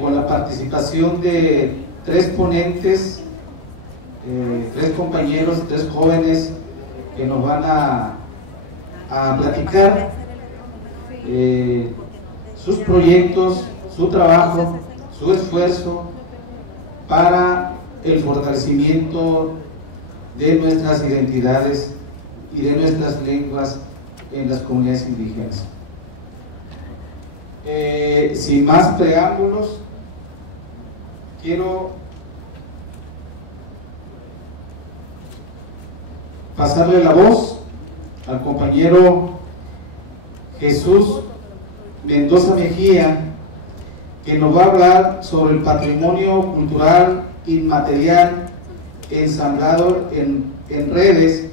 con la participación de 3 ponentes, 3 compañeros, 3 jóvenes que nos van a platicar sus proyectos, su trabajo, su esfuerzo para el fortalecimiento de nuestras identidades y de nuestras lenguas en las comunidades indígenas. Sin más preámbulos, quiero pasarle la voz al compañero Jesús Mendoza Mejía, que nos va a hablar sobre el patrimonio cultural inmaterial ensamblado en redes,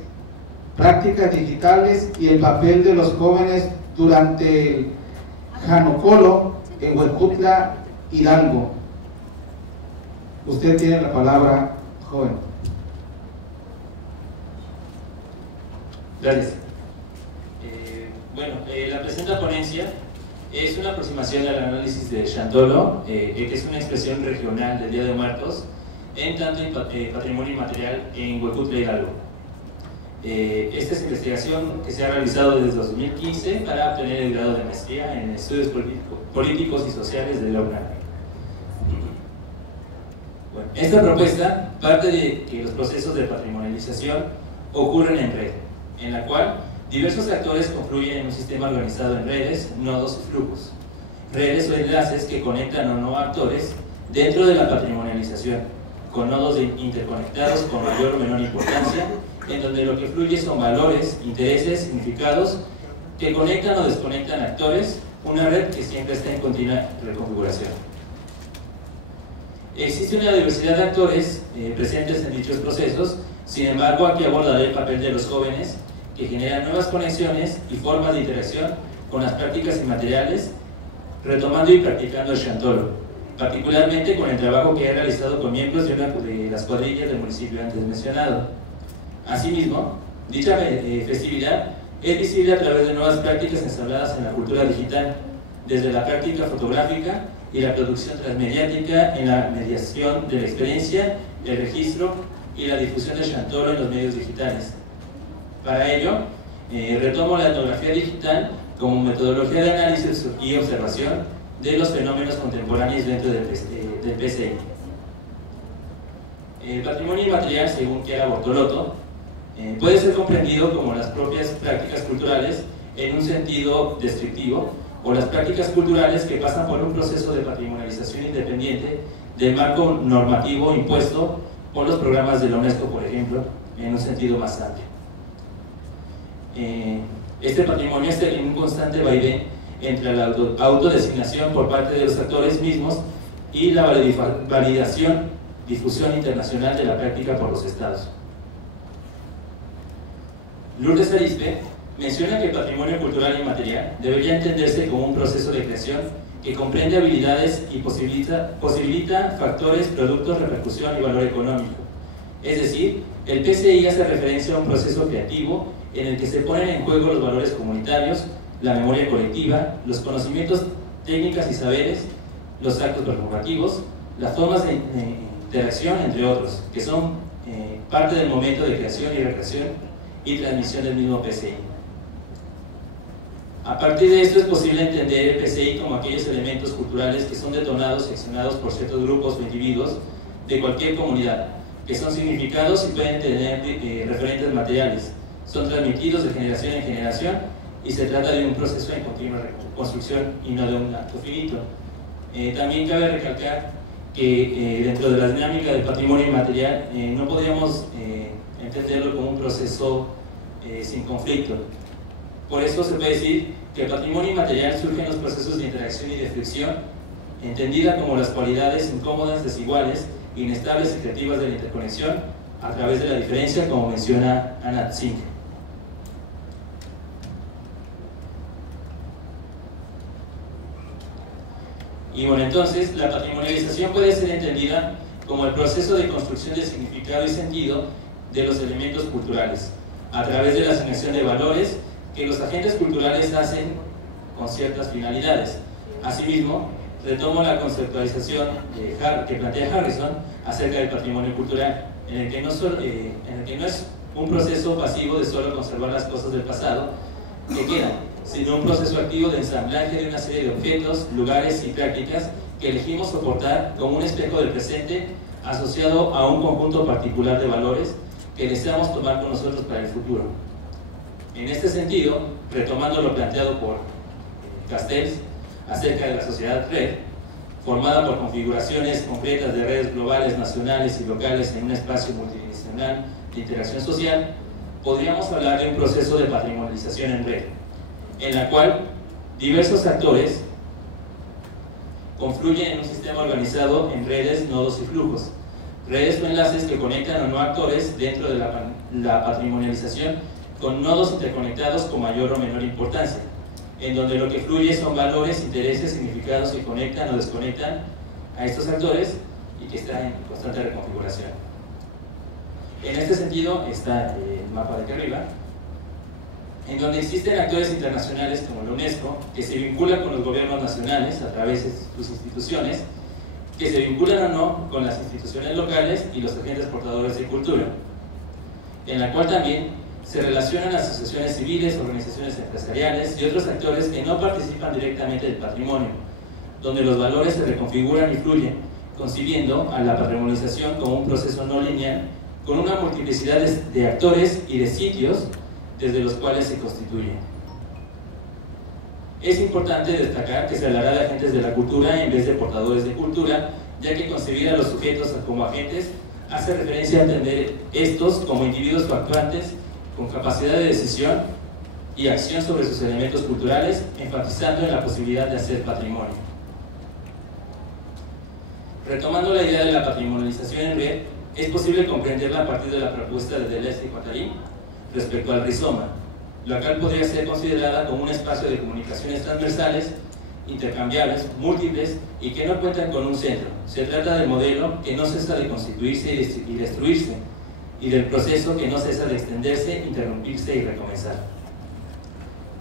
prácticas digitales y el papel de los jóvenes durante el Janocolo en Huejutla, Hidalgo. Usted tiene la palabra, joven. Gracias. La presente ponencia es una aproximación al análisis de Xantolo, que es una expresión regional del Día de Muertos, en tanto patrimonio inmaterial en Huejutla, Hidalgo. Esta es investigación que se ha realizado desde 2015 para obtener el grado de maestría en estudios políticos y sociales de la UNAM. Bueno, esta propuesta parte de que los procesos de patrimonialización ocurren en red, en la cual diversos actores confluyen en un sistema organizado en redes, nodos y flujos. Redes o enlaces que conectan o no a actores dentro de la patrimonialización, con nodos interconectados con mayor o menor importancia, en donde lo que fluye son valores, intereses, significados que conectan o desconectan actores, una red que siempre está en continua reconfiguración. Existe una diversidad de actores presentes en dichos procesos, sin embargo aquí abordaré el papel de los jóvenes que generan nuevas conexiones y formas de interacción con las prácticas inmateriales, retomando y practicando el Xantolo, particularmente con el trabajo que he realizado con miembros de las cuadrillas del municipio antes mencionado. Asimismo, dicha festividad es visible a través de nuevas prácticas ensambladas en la cultura digital, desde la práctica fotográfica y la producción transmediática en la mediación de la experiencia, el registro y la difusión del Xantolo en los medios digitales. Para ello, retomo la etnografía digital como metodología de análisis y observación de los fenómenos contemporáneos dentro del PCI. El patrimonio inmaterial, según Chiara Bortolotto, puede ser comprendido como las propias prácticas culturales en un sentido descriptivo, o las prácticas culturales que pasan por un proceso de patrimonialización independiente del marco normativo impuesto por los programas de la UNESCO, por ejemplo, en un sentido más amplio. Este patrimonio está en un constante vaivén entre la autodesignación por parte de los actores mismos y la validación, difusión internacional de la práctica por los estados. Lourdes Arizpe menciona que el patrimonio cultural inmaterial debería entenderse como un proceso de creación que comprende habilidades y posibilita factores, productos, repercusión y valor económico. Es decir, el PCI hace referencia a un proceso creativo en el que se ponen en juego los valores comunitarios, la memoria colectiva, los conocimientos, técnicas y saberes, los actos performativos, las formas de interacción, entre otros, que son parte del momento de creación y recreación y transmisión del mismo PCI. A partir de esto es posible entender el PCI como aquellos elementos culturales que son detonados y accionados por ciertos grupos o individuos de cualquier comunidad, que son significados y pueden tener referentes materiales, son transmitidos de generación en generación y se trata de un proceso en continua construcción y no de un acto finito. También cabe recalcar que dentro de la dinámica del patrimonio inmaterial no podríamos entenderlo como un proceso sin conflicto. Por eso se puede decir que el patrimonio inmaterial surge en los procesos de interacción y de fricción, entendida como las cualidades incómodas, desiguales, inestables y creativas de la interconexión a través de la diferencia, como menciona Anna Tsing. Y bueno, entonces la patrimonialización puede ser entendida como el proceso de construcción de significado y sentido de los elementos culturales, a través de la asignación de valores que los agentes culturales hacen con ciertas finalidades. Asimismo, retomo la conceptualización que plantea Harrison acerca del patrimonio cultural, en el que no es un proceso pasivo de solo conservar las cosas del pasado que quedan, sino un proceso activo de ensamblaje de una serie de objetos, lugares y prácticas que elegimos soportar como un espejo del presente asociado a un conjunto particular de valores que deseamos tomar con nosotros para el futuro. En este sentido, retomando lo planteado por Castells acerca de la sociedad red, formada por configuraciones concretas de redes globales, nacionales y locales en un espacio multidimensional de interacción social, podríamos hablar de un proceso de patrimonialización en red, en la cual diversos actores confluyen en un sistema organizado en redes, nodos y flujos, redes o enlaces que conectan o no actores dentro de la patrimonialización con nodos interconectados con mayor o menor importancia, en donde lo que fluye son valores, intereses, significados que conectan o desconectan a estos actores y que están en constante reconfiguración. En este sentido está el mapa de aquí arriba, en donde existen actores internacionales como la UNESCO, que se vinculan con los gobiernos nacionales a través de sus instituciones, que se vinculan o no con las instituciones locales y los agentes portadores de cultura, en la cual también se relacionan asociaciones civiles, organizaciones empresariales y otros actores que no participan directamente del patrimonio, donde los valores se reconfiguran y fluyen, concibiendo a la patrimonialización como un proceso no lineal, con una multiplicidad de actores y de sitios desde los cuales se constituyen. Es importante destacar que se hablará de agentes de la cultura en vez de portadores de cultura, ya que concebir a los sujetos como agentes hace referencia a entender estos como individuos actuantes con capacidad de decisión y acción sobre sus elementos culturales, enfatizando en la posibilidad de hacer patrimonio. Retomando la idea de la patrimonialización en red, es posible comprenderla a partir de la propuesta de Deleuze y Guattari respecto al rizoma, la cual podría ser considerada como un espacio de comunicaciones transversales, intercambiables, múltiples y que no cuentan con un centro. Se trata del modelo que no cesa de constituirse y destruirse, y del proceso que no cesa de extenderse, interrumpirse y recomenzar.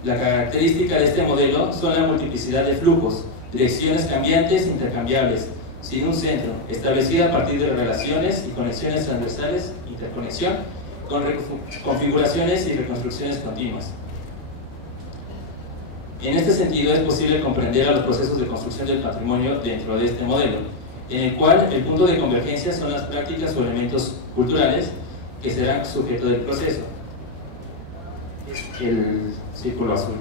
La característica de este modelo son la multiplicidad de flujos, direcciones cambiantes e intercambiables, sin un centro, establecida a partir de relaciones y conexiones transversales, interconexión, con configuraciones y reconstrucciones continuas. En este sentido, es posible comprender a los procesos de construcción del patrimonio dentro de este modelo, en el cual el punto de convergencia son las prácticas o elementos culturales que serán sujeto del proceso. El círculo azul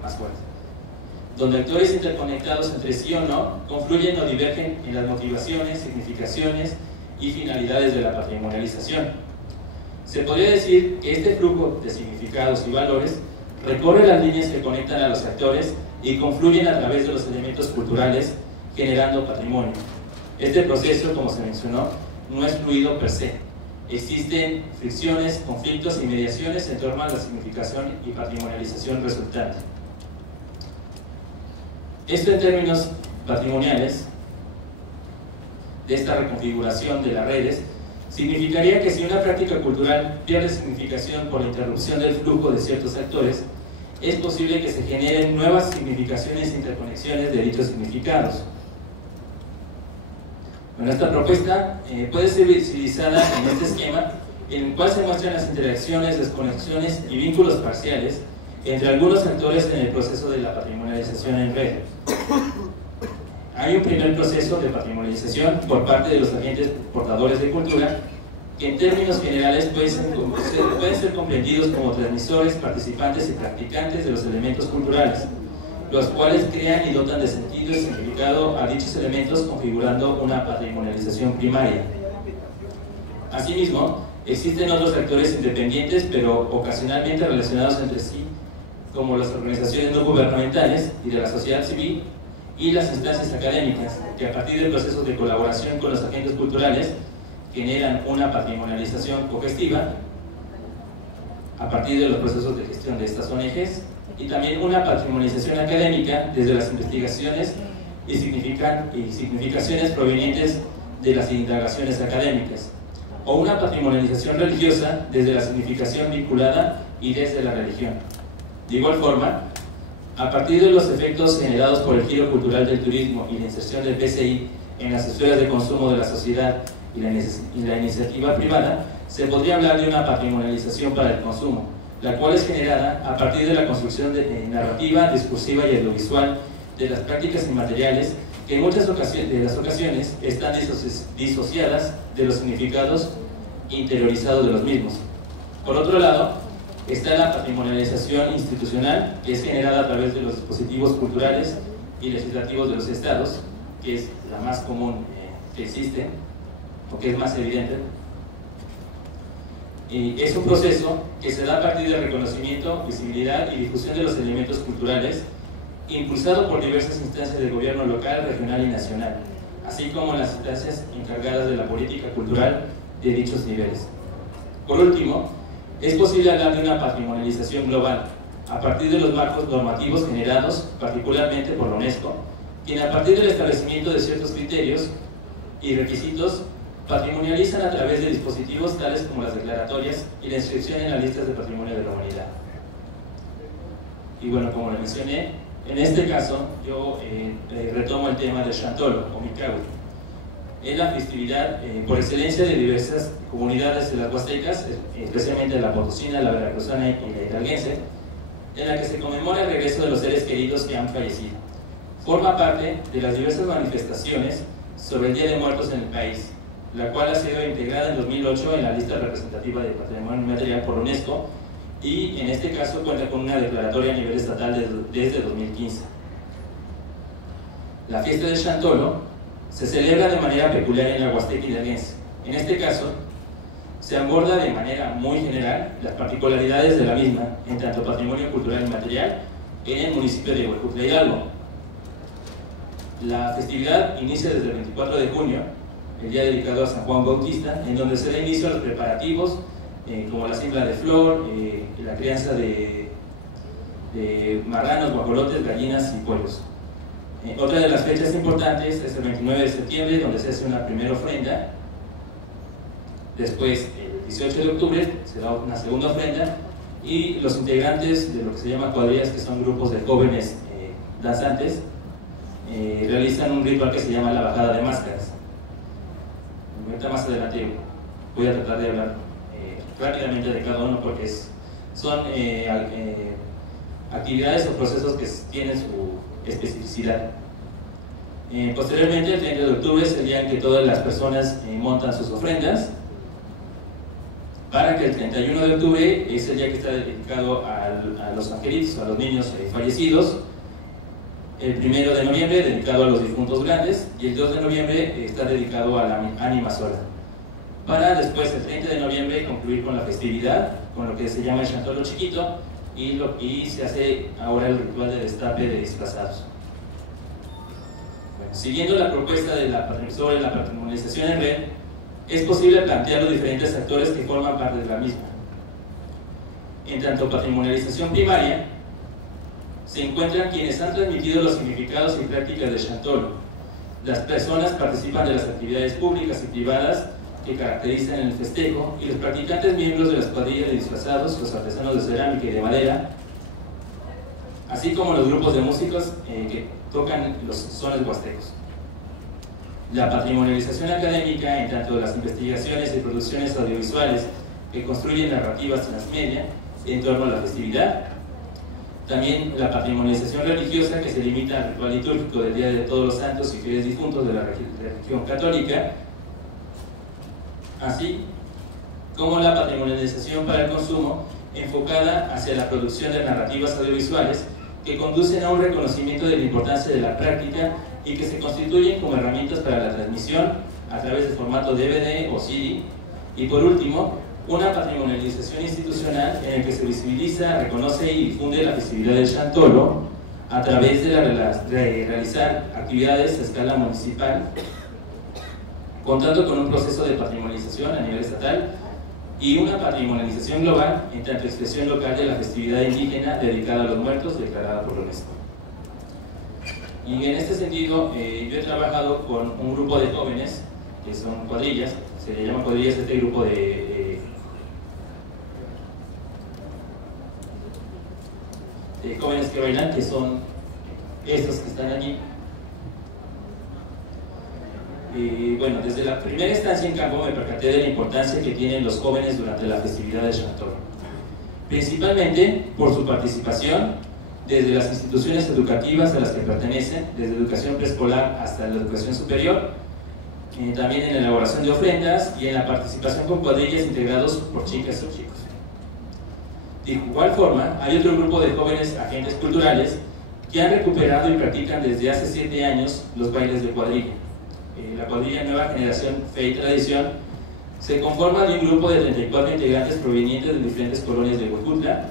más fuerte, donde actores interconectados entre sí o no confluyen o divergen en las motivaciones, significaciones y finalidades de la patrimonialización. Se podría decir que este flujo de significados y valores recorre las líneas que conectan a los actores y confluyen a través de los elementos culturales, generando patrimonio. Este proceso, como se mencionó, no es fluido per se. Existen fricciones, conflictos y mediaciones en torno a la significación y patrimonialización resultante. Esto en términos patrimoniales de esta reconfiguración de las redes significaría que si una práctica cultural pierde significación por la interrupción del flujo de ciertos actores, es posible que se generen nuevas significaciones e interconexiones de dichos significados. Bueno, esta propuesta puede ser visualizada en este esquema, en el cual se muestran las interacciones, desconexiones y vínculos parciales entre algunos actores en el proceso de la patrimonialización en red. Hay un primer proceso de patrimonialización por parte de los agentes portadores de cultura, que en términos generales pueden ser comprendidos como transmisores, participantes y practicantes de los elementos culturales, los cuales crean y dotan de sentido y significado a dichos elementos, configurando una patrimonialización primaria. Asimismo, existen otros actores independientes, pero ocasionalmente relacionados entre sí, como las organizaciones no gubernamentales y de la sociedad civil, y las instancias académicas, que a partir de procesos de colaboración con los agentes culturales generan una patrimonialización cogestiva a partir de los procesos de gestión de estas ONGs, y también una patrimonialización académica desde las investigaciones y significaciones provenientes de las indagaciones académicas, o una patrimonialización religiosa desde la significación vinculada y desde la religión. De igual forma, A partir de los efectos generados por el giro cultural del turismo y la inserción del PCI en las esferas de consumo de la sociedad y la iniciativa privada, se podría hablar de una patrimonialización para el consumo, la cual es generada a partir de la construcción de narrativa, discursiva y audiovisual de las prácticas inmateriales que en muchas ocasiones están disociadas de los significados interiorizados de los mismos. Por otro lado, está la patrimonialización institucional, que es generada a través de los dispositivos culturales y legislativos de los estados, que es la más común que existe, o que es más evidente. Y es un proceso que se da a partir del reconocimiento, visibilidad y difusión de los elementos culturales, impulsado por diversas instancias del gobierno local, regional y nacional, así como las instancias encargadas de la política cultural de dichos niveles. Por último, es posible hablar de una patrimonialización global, a partir de los marcos normativos generados particularmente por la UNESCO, quien a partir del establecimiento de ciertos criterios y requisitos patrimonializan a través de dispositivos tales como las declaratorias y la inscripción en las listas de patrimonio de la humanidad. Y bueno, como le mencioné, en este caso yo retomo el tema de Chantolo o Micahui. Es la festividad por excelencia de diversas comunidades de las huastecas, especialmente de la potosina, la veracruzana y la hidalguense, en la que se conmemora el regreso de los seres queridos que han fallecido. Forma parte de las diversas manifestaciones sobre el Día de Muertos en el país, la cual ha sido integrada en 2008 en la lista representativa de patrimonio inmaterial por UNESCO y en este caso cuenta con una declaratoria a nivel estatal desde 2015. La fiesta de Chantolo se celebra de manera peculiar en la Huasteca hidalguense. En este caso, se aborda de manera muy general las particularidades de la misma en tanto patrimonio cultural inmaterial en el municipio de Huejutla Hidalgo. La festividad inicia desde el 24 de junio, el día dedicado a San Juan Bautista, en donde se da inicio a los preparativos como la siembra de flor, la crianza de marranos, guajolotes, gallinas y pollos. Otra de las fechas importantes es el 29 de septiembre, donde se hace una primera ofrenda. Después, el 18 de octubre, se da una segunda ofrenda y los integrantes de lo que se llama cuadrillas, que son grupos de jóvenes danzantes, realizan un ritual que se llama la bajada de máscaras. Ahorita más adelante voy a tratar de hablar rápidamente de cada uno porque son actividades o procesos que tienen su especificidad. Posteriormente, el 30 de octubre es el día en que todas las personas montan sus ofrendas, para que el 31 de octubre es el día que está dedicado a los angelitos, a los niños fallecidos. El 1 de noviembre dedicado a los difuntos grandes y el 2 de noviembre está dedicado a la ánima sola, para después el 30 de noviembre concluir con la festividad, con lo que se llama el Chantolo chiquito y se hace ahora el ritual de destape de disfrazados. Bueno, siguiendo la propuesta sobre la patrimonialización en red, es posible plantear los diferentes actores que forman parte de la misma. En tanto patrimonialización primaria, se encuentran quienes han transmitido los significados y prácticas de Chantolo. Las personas participan de las actividades públicas y privadas que caracterizan el festejo y los practicantes miembros de las cuadrillas de disfrazados, los artesanos de cerámica y de madera, así como los grupos de músicos que tocan los sones huastecos. La patrimonialización académica, en tanto las investigaciones y producciones audiovisuales que construyen narrativas transmedia en torno a la festividad. También la patrimonialización religiosa, que se limita al ritual litúrgico del Día de Todos los Santos y Fieles Difuntos de la religión católica, así como la patrimonialización para el consumo, enfocada hacia la producción de narrativas audiovisuales que conducen a un reconocimiento de la importancia de la práctica y que se constituyen como herramientas para la transmisión a través del formato DVD o CD. Y por último, una patrimonialización institucional en el que se visibiliza, reconoce y difunde la festividad del Chantolo a través de realizar actividades a escala municipal, contando con un proceso de patrimonialización a nivel estatal y una patrimonialización global en tanto expresión local de la festividad indígena dedicada a los muertos declarada por la UNESCO. Y en este sentido, yo he trabajado con un grupo de jóvenes que son cuadrillas, se le llama cuadrillas este grupo de jóvenes que bailan, que son estos que están allí. Bueno, desde la primera estancia en campo me percaté de la importancia que tienen los jóvenes durante la festividad de Chantor, principalmente por su participación desde las instituciones educativas a las que pertenecen, desde educación preescolar hasta la educación superior, también en la elaboración de ofrendas y en la participación con cuadrillas integrados por chicas o chicos. De igual forma, hay otro grupo de jóvenes agentes culturales que han recuperado y practican desde hace 7 años los bailes de cuadrilla. La cuadrilla Nueva Generación Fe y Tradición se conforma de un grupo de 34 integrantes provenientes de diferentes colonias de Huejutla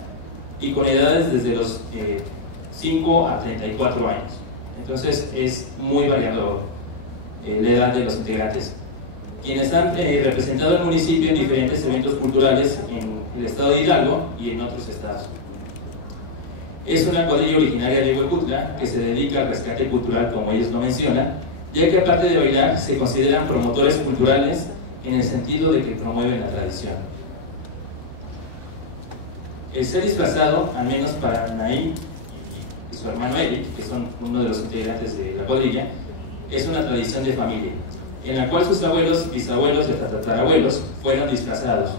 y con edades desde los 5 a 34 años. Entonces es muy variado la edad de los integrantes, quienes han representado al municipio en diferentes eventos culturales en el estado de Hidalgo y en otros estados. Es una cuadrilla originaria de Huejutla que se dedica al rescate cultural, como ellos lo mencionan, ya que aparte de bailar se consideran promotores culturales en el sentido de que promueven la tradición. El ser disfrazado, al menos para Naim y su hermano Eric, que son uno de los integrantes de la cuadrilla, es una tradición de familia, en la cual sus abuelos, bisabuelos y tatarabuelos fueron disfrazados.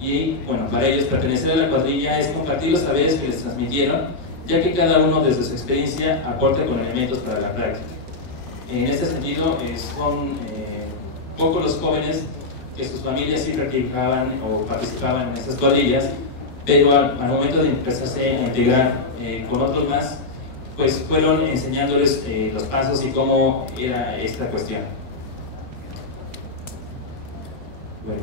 Y bueno, para ellos pertenecer a la cuadrilla es compartir los saberes que les transmitieron, ya que cada uno desde su experiencia aporta con elementos para la práctica. En este sentido, son pocos los jóvenes que sus familias sí practicaban o participaban en estas cuadrillas, pero al momento de empezarse a integrar con otros más, pues fueron enseñándoles los pasos y cómo era esta cuestión. Bueno,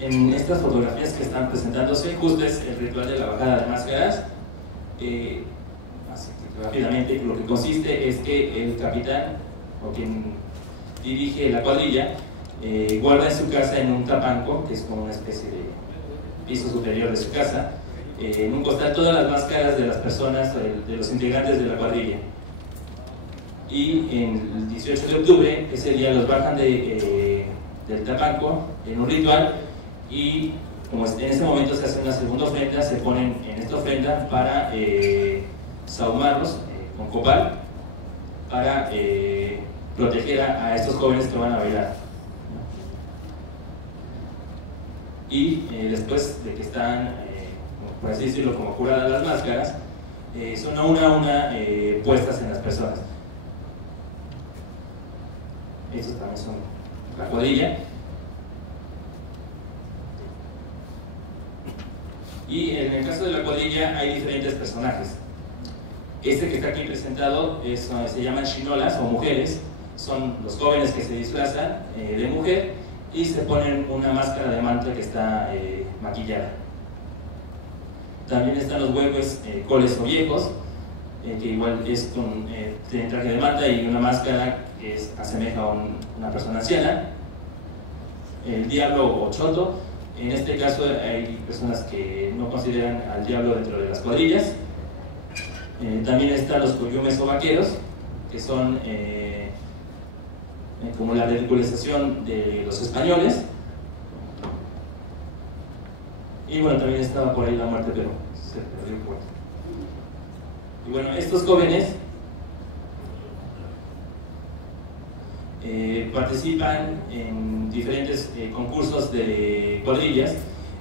en estas fotografías que están presentándose, justo es el ritual de la bajada de máscaras. Así que rápidamente, lo que consiste es que el capitán o quien dirige la cuadrilla guarda en su casa, en un tapanco, que es como una especie de piso superior de su casa, en un costal todas las máscaras de las personas, de los integrantes de la cuadrilla. Y en el 18 de octubre, ese día los bajan del tapanco en un ritual, y como en ese momento se hace una segunda ofrenda, se ponen en esta ofrenda para sahumarlos con copal, para proteger a estos jóvenes que van a bailar. Y después de que están, por así decirlo, como curadas las máscaras, son a una puestas en las personas. Estos también son la cuadrilla. Y en el caso de la cuadrilla hay diferentes personajes. Este que está aquí presentado se llaman chinolas o mujeres. Son los jóvenes que se disfrazan de mujer y se ponen una máscara de manta que está maquillada. También están los huevos coles o viejos, que igual es con tienen traje de manta y una máscara que asemeja a una persona anciana. El diablo o choto, en este caso hay personas que no consideran al diablo dentro de las cuadrillas. También están los coyumes o vaqueros, que son como la ridiculización de los españoles. Y bueno, también estaba por ahí la muerte, pero se perdió por ahí. Y bueno, estos jóvenes participan en diferentes concursos de cuadrillas,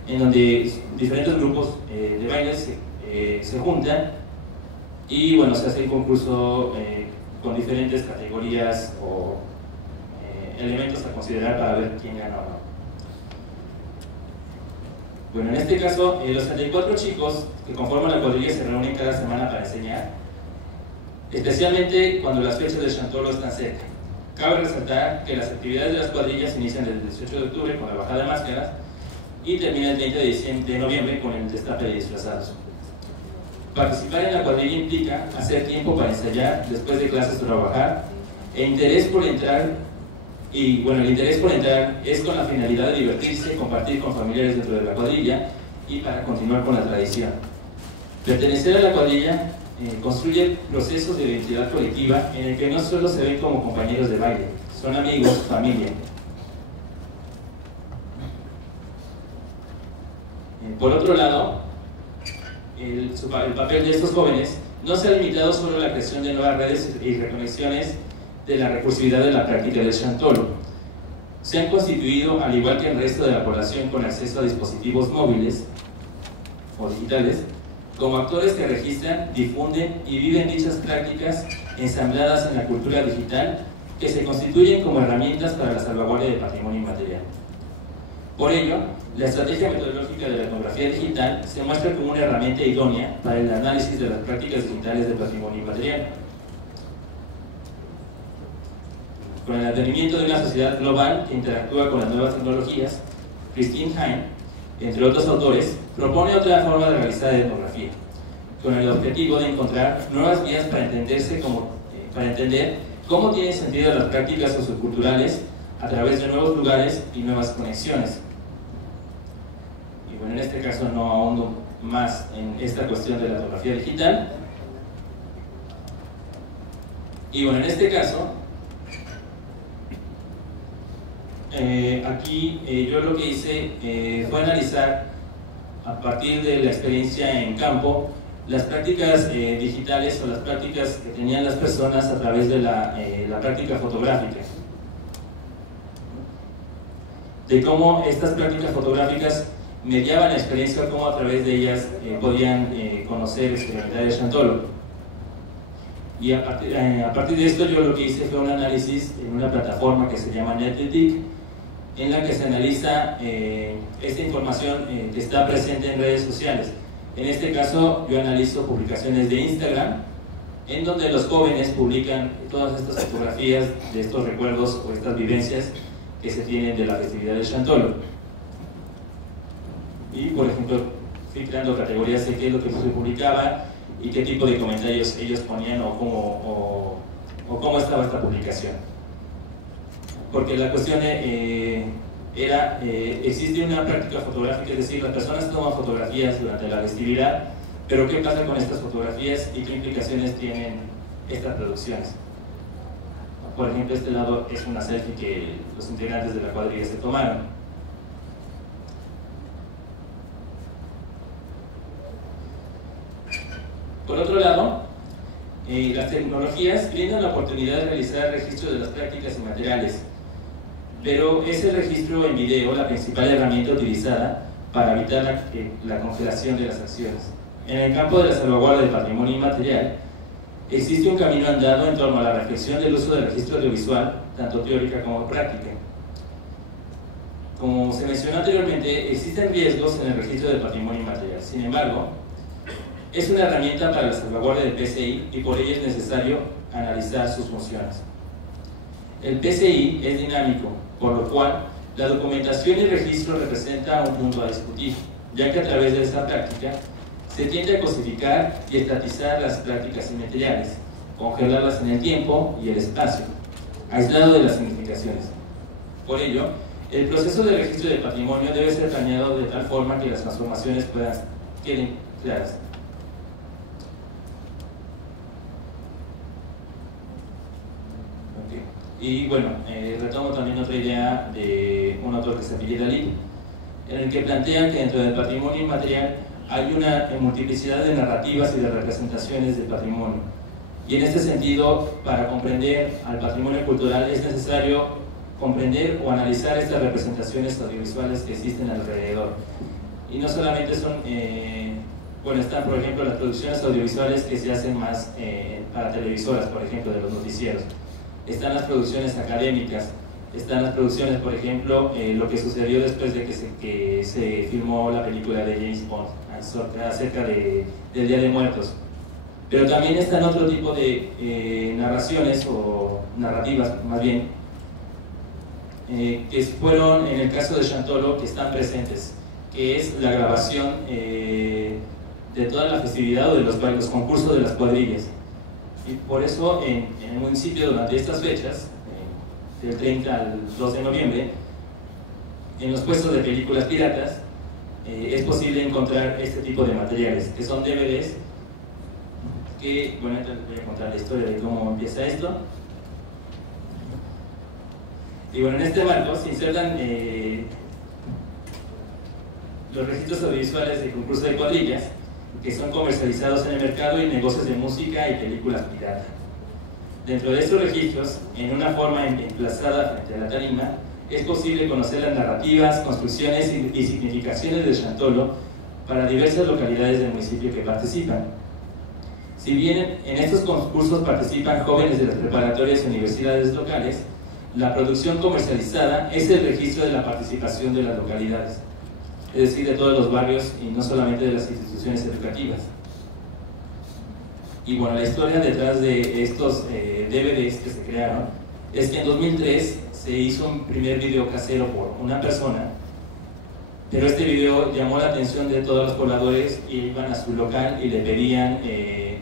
en donde diferentes grupos de bailes se juntan, y bueno, se hace el concurso con diferentes categorías o elementos a considerar para ver quién gana o no. Bueno, en este caso, los 34 chicos que conforman la cuadrilla se reúnen cada semana para enseñar, especialmente cuando las fechas del Chantolo están cerca. Cabe resaltar que las actividades de las cuadrillas inician desde el 18 de octubre con la bajada de máscaras y termina el 30 de noviembre con el destape de disfrazados. Participar en la cuadrilla implica hacer tiempo para ensayar después de clases o trabajar, e interés por entrar. Y bueno, el interés por entrar es con la finalidad de divertirse, compartir con familiares dentro de la cuadrilla y para continuar con la tradición. Pertenecer a la cuadrilla construye procesos de identidad colectiva en el que no solo se ven como compañeros de baile, son amigos, familia. Por otro lado, el papel de estos jóvenes no se ha limitado solo a la creación de nuevas redes y reconexiones de la recursividad de la práctica del Chantolo. Se han constituido, al igual que el resto de la población con acceso a dispositivos móviles o digitales, como actores que registran, difunden y viven dichas prácticas ensambladas en la cultura digital, que se constituyen como herramientas para la salvaguardia del patrimonio inmaterial. Por ello, la estrategia metodológica de la etnografía digital se muestra como una herramienta idónea para el análisis de las prácticas digitales del patrimonio inmaterial. Con el advenimiento de una sociedad global que interactúa con las nuevas tecnologías, Christine Hein, entre otros autores, propone otra forma de realizar etnografía, con el objetivo de encontrar nuevas vías para entender cómo tienen sentido las prácticas socioculturales a través de nuevos lugares y nuevas conexiones. Y bueno, en este caso no ahondo más en esta cuestión de la etnografía digital. Y bueno, en este caso, aquí yo lo que hice fue analizar, a partir de la experiencia en campo, las prácticas digitales o las prácticas que tenían las personas a través de la práctica fotográfica. De cómo estas prácticas fotográficas mediaban la experiencia, cómo a través de ellas podían conocer, experimentar el Chantolo. Y a partir de esto yo lo que hice fue un análisis en una plataforma que se llama Netetic, en la que se analiza esta información que está presente en redes sociales. En este caso yo analizo publicaciones de Instagram, en donde los jóvenes publican todas estas fotografías de estos recuerdos o estas vivencias que se tienen de la festividad del Chantolo. Y por ejemplo, fui creando categorías de qué es lo que se publicaba y qué tipo de comentarios ellos ponían o cómo estaba esta publicación. Porque la cuestión era, existe una práctica fotográfica, es decir, las personas toman fotografías durante la festividad, pero ¿qué pasa con estas fotografías y qué implicaciones tienen estas producciones? Por ejemplo, este lado es una selfie que los integrantes de la cuadrilla se tomaron. Por otro lado, las tecnologías brindan la oportunidad de realizar registro de las prácticas inmateriales, pero es el registro en video la principal herramienta utilizada para evitar la congelación de las acciones. En el campo de la salvaguardia del patrimonio inmaterial, existe un camino andado en torno a la reflexión del uso del registro audiovisual, tanto teórica como práctica. Como se mencionó anteriormente, existen riesgos en el registro del patrimonio inmaterial. Sin embargo, es una herramienta para la salvaguardia del PCI y por ello es necesario analizar sus funciones. El PCI es dinámico, por lo cual la documentación y registro representa un punto a discutir, ya que a través de esta práctica se tiende a cosificar y estatizar las prácticas inmateriales, congelarlas en el tiempo y el espacio, aislado de las significaciones. Por ello, el proceso de registro del patrimonio debe ser planeado de tal forma que las transformaciones queden claras. Y bueno, retomo también otra idea de un autor que se apellida Lee, en el que plantea que dentro del patrimonio inmaterial hay una multiplicidad de narrativas y de representaciones del patrimonio. Y en este sentido, para comprender al patrimonio cultural es necesario comprender o analizar estas representaciones audiovisuales que existen alrededor. Y no solamente son, bueno, están por ejemplo las producciones audiovisuales que se hacen más para televisoras, por ejemplo, de los noticieros. Están las producciones académicas, están las producciones, por ejemplo, lo que sucedió después de que se filmó la película de James Bond acerca del Día de Muertos. Pero también están otro tipo de narraciones o narrativas, más bien, que fueron, en el caso de Chantolo, que están presentes, que es la grabación de toda la festividad o de los concursos de las cuadrillas. Y por eso en el municipio durante estas fechas, del 30 al 2 de noviembre, en los puestos de películas piratas, es posible encontrar este tipo de materiales, que son DVDs, que, bueno, entonces voy a contar la historia de cómo empieza esto. Y bueno, en este marco se insertan los registros audiovisuales del concurso de cuadrillas, que son comercializados en el mercado y negocios de música y películas pirata. Dentro de estos registros, en una forma emplazada frente a la tarima, es posible conocer las narrativas, construcciones y significaciones de Chantolo para diversas localidades del municipio que participan. Si bien en estos concursos participan jóvenes de las preparatorias y universidades locales, la producción comercializada es el registro de la participación de las localidades, es decir, de todos los barrios y no solamente de las instituciones educativas. Y bueno, la historia detrás de estos DVDs que se crearon es que en 2003 se hizo un primer video casero por una persona, pero este video llamó la atención de todos los pobladores y iban a su local y le pedían que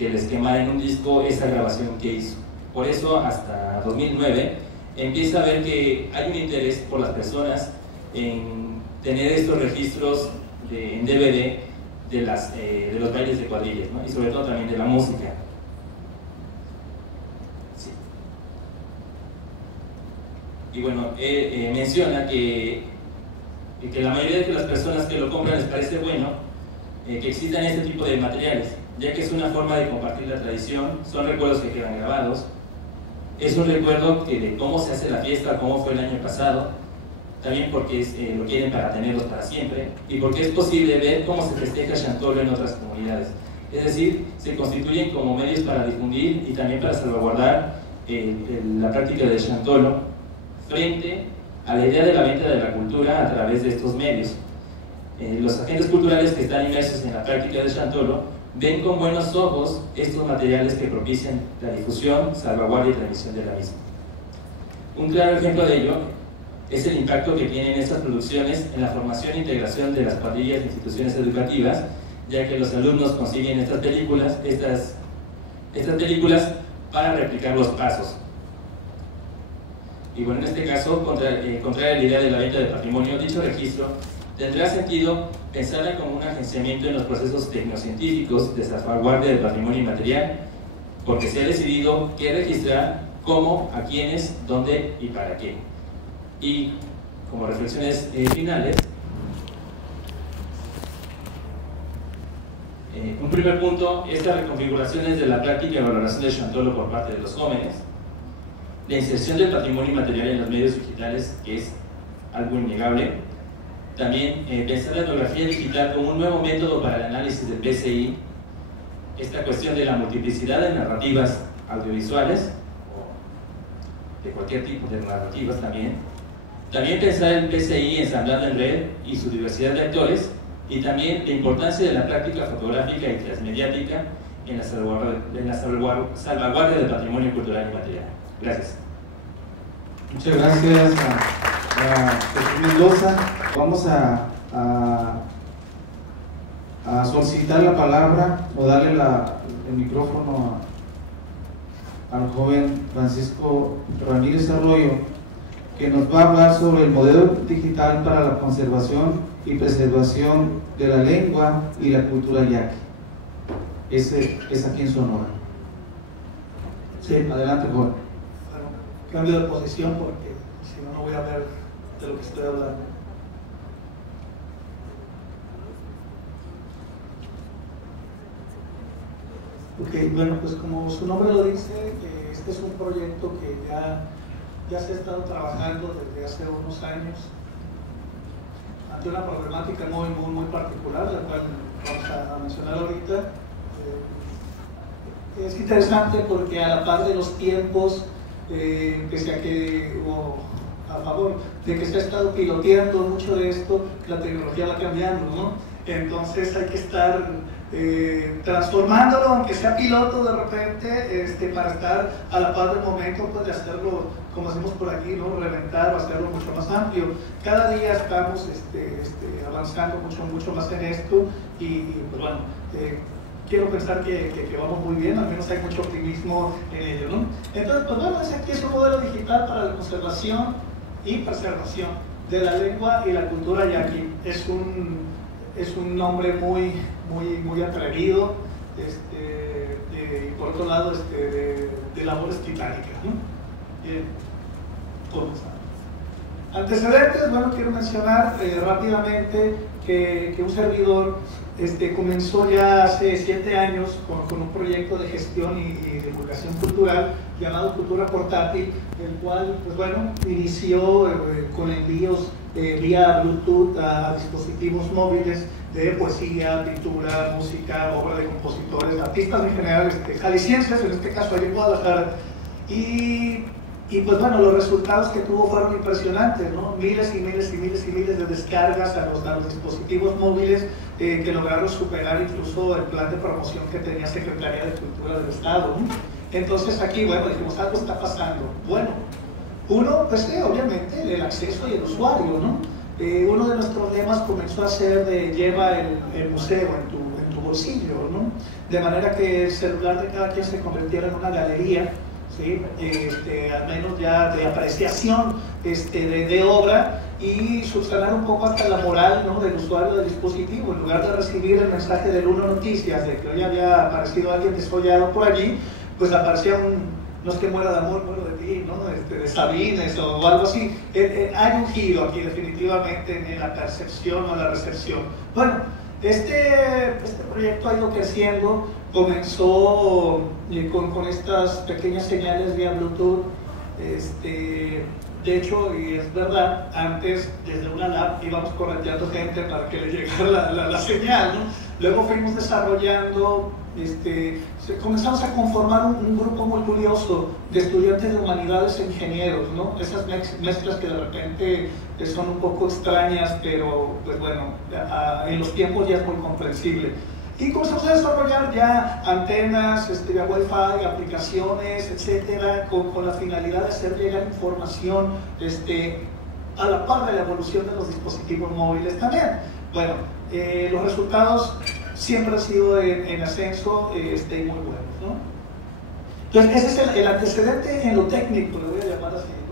les quemara en un disco esa grabación que hizo. Por eso hasta 2009 empieza a ver que hay un interés por las personas en tener estos registros en DVD de los bailes de cuadrillas, ¿no? Y sobre todo también de la música. Sí. Y bueno, menciona que la mayoría de las personas que lo compran les parece bueno que existan este tipo de materiales, ya que es una forma de compartir la tradición, son recuerdos que quedan grabados, es un recuerdo de cómo se hace la fiesta, cómo fue el año pasado, también porque lo quieren para tenerlos para siempre, y porque es posible ver cómo se festeja Chantolo en otras comunidades. Es decir, se constituyen como medios para difundir y también para salvaguardar la práctica de Chantolo frente a la idea de la venta de la cultura a través de estos medios. Los agentes culturales que están inmersos en la práctica de Chantolo ven con buenos ojos estos materiales que propician la difusión, salvaguardia y transmisión de la misma. Un claro ejemplo de ello es el impacto que tienen estas producciones en la formación e integración de las cuadrillas de instituciones educativas, ya que los alumnos consiguen estas películas para replicar los pasos. Y bueno, en este caso, contrario a la idea de la venta de patrimonio, dicho registro tendrá sentido pensarla como un agenciamiento en los procesos tecnocientíficos de salvaguardia del patrimonio inmaterial, porque se ha decidido qué registrar, cómo, a quiénes, dónde y para qué. Y como reflexiones finales, un primer punto, estas reconfiguraciones de la práctica y valoración de Chantolo por parte de los jóvenes, la inserción del patrimonio inmaterial en los medios digitales, que es algo innegable. También pensar la etnografía digital como un nuevo método para el análisis del PCI, esta cuestión de la multiplicidad de narrativas audiovisuales, o de cualquier tipo de narrativas también. También pensar el PCI ensamblado en red y su diversidad de actores, y también la importancia de la práctica fotográfica y transmediática en la salvaguardia del patrimonio cultural y material. Gracias. Muchas gracias a Jesús Mendoza. Vamos a solicitar la palabra o darle el micrófono al joven Francisco Ramírez Arroyo, que nos va a hablar sobre el modelo digital para la conservación y preservación de la lengua y la cultura yaqui. Es aquí en Sonora. Sí, adelante, joven. Bueno, cambio de posición porque si no, no voy a ver de lo que estoy hablando. Ok, bueno, pues como su nombre lo dice, este es un proyecto que ya se ha estado trabajando desde hace unos años ante una problemática muy particular, la cual vamos a mencionar ahorita. Es interesante porque a la par de los tiempos, pese a que, a favor de que se ha estado piloteando mucho de esto, la tecnología va cambiando, ¿no? Entonces hay que estar transformándolo, aunque sea piloto de repente, para estar a la par del momento, pues de hacerlo, como hacemos por aquí, ¿no? Reventar o hacerlo mucho más amplio. Cada día estamos avanzando mucho más en esto y pues bueno, quiero pensar que vamos muy bien, al menos hay mucho optimismo en ello, ¿no? Entonces, pues bueno, aquí es un modelo digital para la conservación y preservación de la lengua y la cultura yaqui. Es un nombre muy atrevido, y por otro lado, de labores titánicas, ¿no? Bien, comenzamos. Antecedentes, bueno, quiero mencionar rápidamente que un servidor comenzó ya hace 7 años con un proyecto de gestión y divulgación cultural llamado Cultura Portátil, el cual, pues bueno, inició con envíos vía Bluetooth a dispositivos móviles de poesía, pintura, música, obra de compositores, artistas en general, jaliscienses, en este caso allí en Guadalajara, y pues bueno, los resultados que tuvo fueron impresionantes, ¿no? Miles y miles y miles y miles de descargas a los dispositivos móviles que lograron superar incluso el plan de promoción que tenía Secretaría de Cultura del Estado, ¿no? Entonces aquí, bueno, dijimos, algo está pasando. Bueno, uno, pues obviamente, el acceso y el usuario, ¿no? Uno de nuestros lemas comenzó a ser de lleva el museo en tu bolsillo, ¿no? De manera que el celular de cada quien se convirtiera en una galería, ¿sí? Al menos ya de apreciación de obra, y subsanar un poco hasta la moral, ¿no? Del usuario del dispositivo. En lugar de recibir el mensaje del Uno Noticias de que hoy había aparecido alguien desollado por allí, pues aparecía no es que muera de amor, muero de ti, ¿no? De Sabines o algo así. Hay un giro aquí definitivamente en la percepción o la recepción. Bueno, este proyecto ha ido creciendo. Comenzó con estas pequeñas señales vía Bluetooth. De hecho, y es verdad, antes desde una lab íbamos correteando gente para que le llegara la señal, ¿no? Luego fuimos desarrollando, comenzamos a conformar un grupo muy curioso de estudiantes de humanidades e ingenieros, ¿no? Esas mezclas que de repente son un poco extrañas, pero pues bueno, en los tiempos ya es muy comprensible. Y comenzamos a desarrollar ya antenas, vía Wi-Fi, aplicaciones, etcétera, con la finalidad de hacer llegar información a la par de la evolución de los dispositivos móviles también. Bueno, los resultados siempre han sido en ascenso y muy buenos, ¿no? Entonces, ese es el antecedente en lo técnico, le voy a llamar así, ¿no?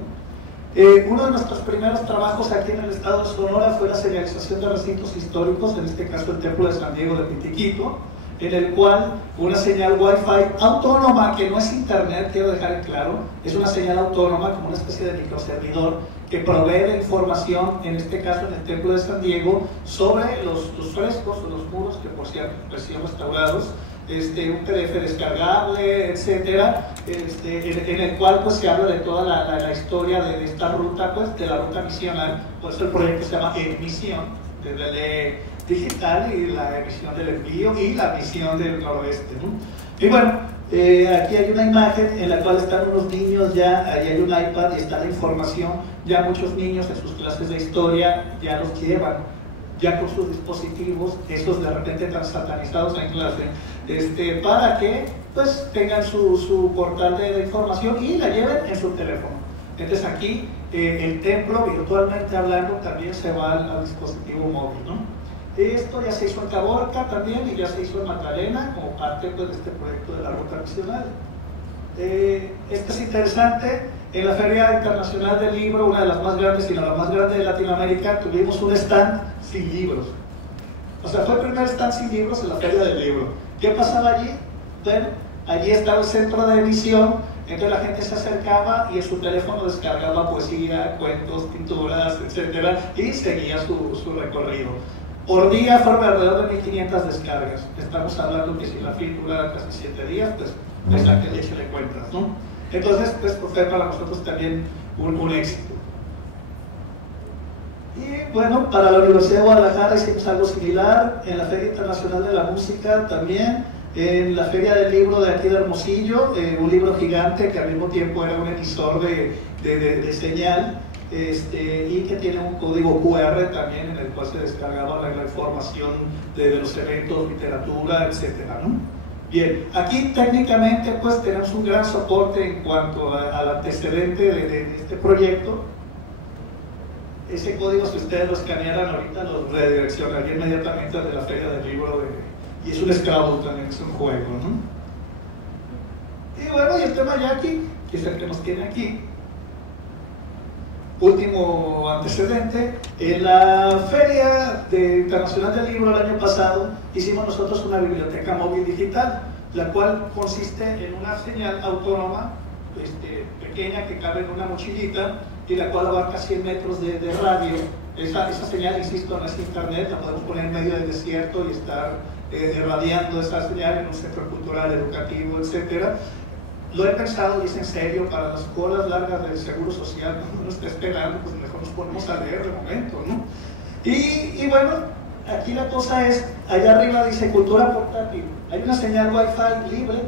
Uno de nuestros primeros trabajos aquí en el estado de Sonora fue la señalización de recintos históricos, en este caso el Templo de San Diego de Pitiquito, en el cual una señal Wi-Fi autónoma, que no es internet, quiero dejar en claro, es una señal autónoma como una especie de microservidor que provee de información, en este caso en el Templo de San Diego, sobre los frescos o los muros, que por cierto recién restaurados, un PDF descargable, etcétera, en el cual pues se habla de toda la historia de esta ruta, pues de la ruta misional. Por eso el proyecto se llama Emisión, desde digital, y la emisión del envío y la misión del noroeste, ¿no? Y bueno, aquí hay una imagen en la cual están unos niños ya, ahí hay un iPad y está la información. Ya muchos niños en sus clases de historia ya los llevan, ya con sus dispositivos, esos de repente tan satanizados en clase, para que pues tengan su portal de información y la lleven en su teléfono. Entonces aquí el templo, virtualmente hablando, también se va al dispositivo móvil, ¿no? Esto ya se hizo en Caborca también, y ya se hizo en Magdalena como parte pues, de este proyecto de la ruta misional. Esto es interesante. En la Feria Internacional del Libro, una de las más grandes, sino la más grande de Latinoamérica, tuvimos un stand sin libros. O sea, fue el primer stand sin libros en la Feria del Libro. ¿Qué pasaba allí? Bueno, allí estaba el centro de emisión, entonces la gente se acercaba y en su teléfono descargaba poesía, cuentos, pinturas, etcétera, y seguía su recorrido. Por día fueron alrededor de 1500 descargas. Estamos hablando que si la fila dura casi 7 días, pues esa que leche le cuentas, ¿no? Entonces, pues fue para nosotros también un éxito. Y bueno, para la Universidad de Guadalajara hicimos algo similar, en la Feria Internacional de la Música también, en la Feria del Libro de aquí de Hermosillo, un libro gigante que al mismo tiempo era un emisor de señal, y que tiene un código QR también en el cual se descargaba la información de los eventos, literatura, etcétera, ¿no? Bien, aquí técnicamente pues tenemos un gran soporte en cuanto al antecedente de este proyecto. Ese código, si ustedes lo escanearan ahorita, lo redireccionaría inmediatamente al de la Feria del Libro, y es un Scrabble también, es un juego, ¿no? Y bueno, y el tema Yaqui, que es el que nos tiene aquí. Último antecedente, en la Feria Internacional del Libro el año pasado hicimos nosotros una biblioteca móvil digital, la cual consiste en una señal autónoma pequeña que cabe en una mochilita, y la cual abarca 100 metros de radio. Esa señal, insisto, no es internet, la podemos poner en medio del desierto y estar irradiando esa señal en un centro cultural, educativo, etc. Lo he pensado y es en serio, para las colas largas del Seguro Social, cuando uno está esperando, pues mejor nos ponemos a leer de momento, ¿no? Y bueno, aquí la cosa es, allá arriba dice cultura portátil, hay una señal Wi-Fi libre.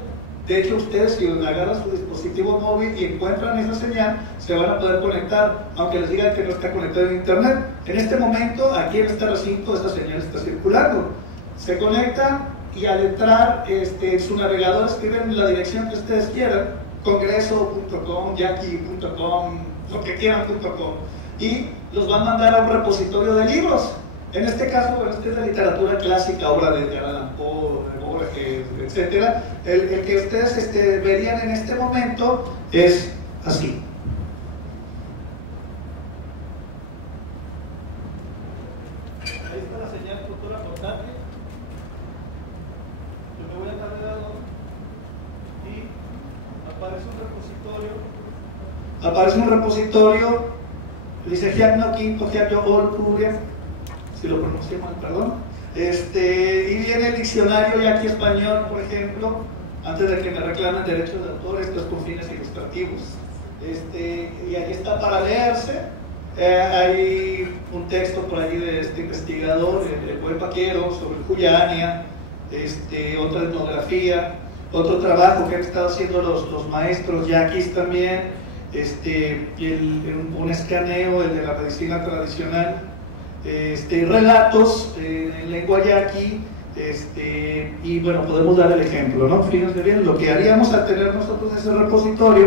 De hecho, ustedes si agarran su dispositivo móvil y encuentran esa señal, se van a poder conectar, aunque les digan que no está conectado en internet. En este momento, aquí en este recinto, esta señal está circulando. Se conectan y al entrar en su navegador escriben la dirección que ustedes quieran, congreso.com, yaqui.com, lo que quieran.com, y los van a mandar a un repositorio de libros. En este caso, bueno, este es de literatura clásica, obra de Edgar Allan Poe, Borges, etc. El que ustedes verían en este momento es así. Ahí está la señal cultura portátil. Yo me voy al navegador y aparece un repositorio. Dice Gianno Quinto, Gianno Olpuria, si lo pronuncié mal, perdón. Y viene el diccionario Yaqui español, por ejemplo, antes de que me reclamen derechos de autor, esto es con fines ilustrativos. Y ahí está para leerse. Hay un texto por allí de este investigador, el buen Paquero, sobre el Cuyania, otra etnografía, otro trabajo que han estado haciendo los maestros yaquis también, un escaneo, el de la medicina tradicional, relatos en lengua yaqui, y bueno, podemos dar el ejemplo, ¿no? Fíjense bien, lo que haríamos al tener nosotros ese repositorio,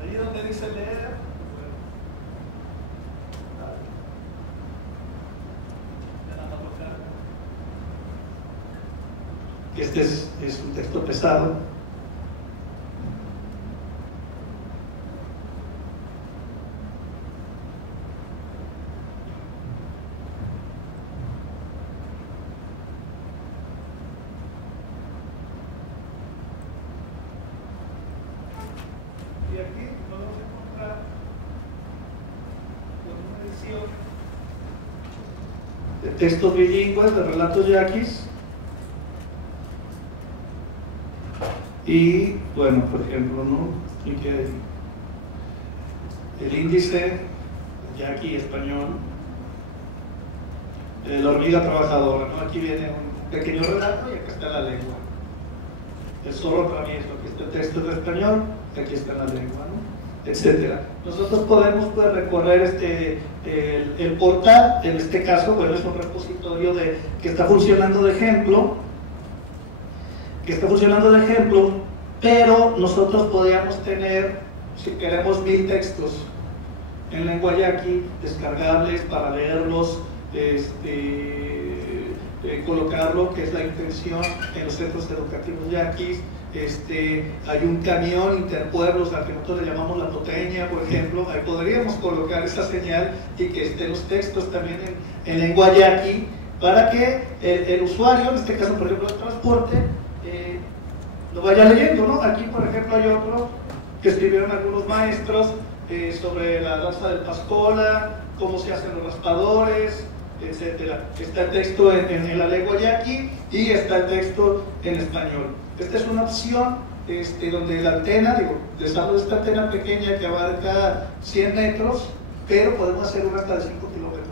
ahí donde dice leer, este es un texto pesado. Y aquí podemos encontrar una edición de textos bilingües, de relatos yaquis. Y bueno, por ejemplo, ¿no? Y que el índice yaqui español, la hormiga trabajadora, ¿no? Aquí viene un pequeño relato y acá está la lengua. El zorro travieso, aquí está el texto en español, aquí está la lengua, ¿no? Etcétera. Nosotros podemos pues, recorrer el portal, en este caso, bueno, es un repositorio que está funcionando de ejemplo, pero nosotros podríamos tener, si queremos, 1000 textos en lengua yaqui, descargables para leerlos, colocarlo, que es la intención en los centros educativos yaquis. Hay un camión interpueblos al que nosotros le llamamos la toteña, por ejemplo. Ahí podríamos colocar esa señal y que estén los textos también en lengua yaqui, para que el usuario, en este caso por ejemplo el transporte, lo vaya leyendo, ¿no? Aquí por ejemplo hay otro que escribieron algunos maestros sobre la danza del Pascola, cómo se hacen los raspadores, etc. Está el texto en la lengua yaqui y está el texto en español. Esta es una opción donde la antena, les hablo de esta antena pequeña que abarca 100 metros, pero podemos hacer una hasta de 5 kilómetros.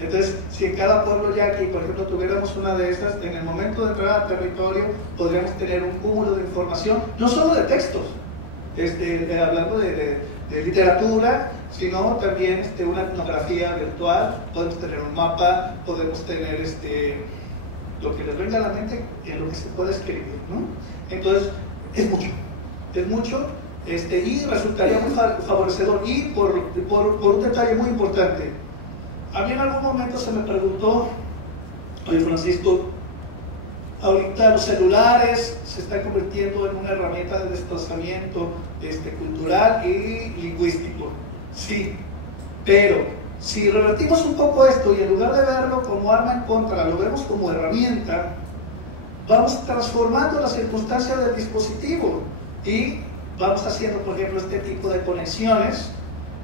Entonces, si en cada pueblo yaqui, por ejemplo, tuviéramos una de estas, en el momento de entrar al territorio, podríamos tener un cúmulo de información, no solo de textos, hablando de literatura, sino también una etnografía virtual. Podemos tener un mapa, podemos tener lo que les venga a la mente en lo que se puede escribir, ¿no? Entonces, es mucho, y resultaría muy favorecedor. Y por un detalle muy importante, a mí en algún momento se me preguntó, oye Francisco, ahorita los celulares se están convirtiendo en una herramienta de desplazamiento cultural y lingüístico. Sí, pero si revertimos un poco esto y en lugar de verlo como arma en contra, lo vemos como herramienta, vamos transformando las circunstancias del dispositivo y vamos haciendo, por ejemplo, este tipo de conexiones,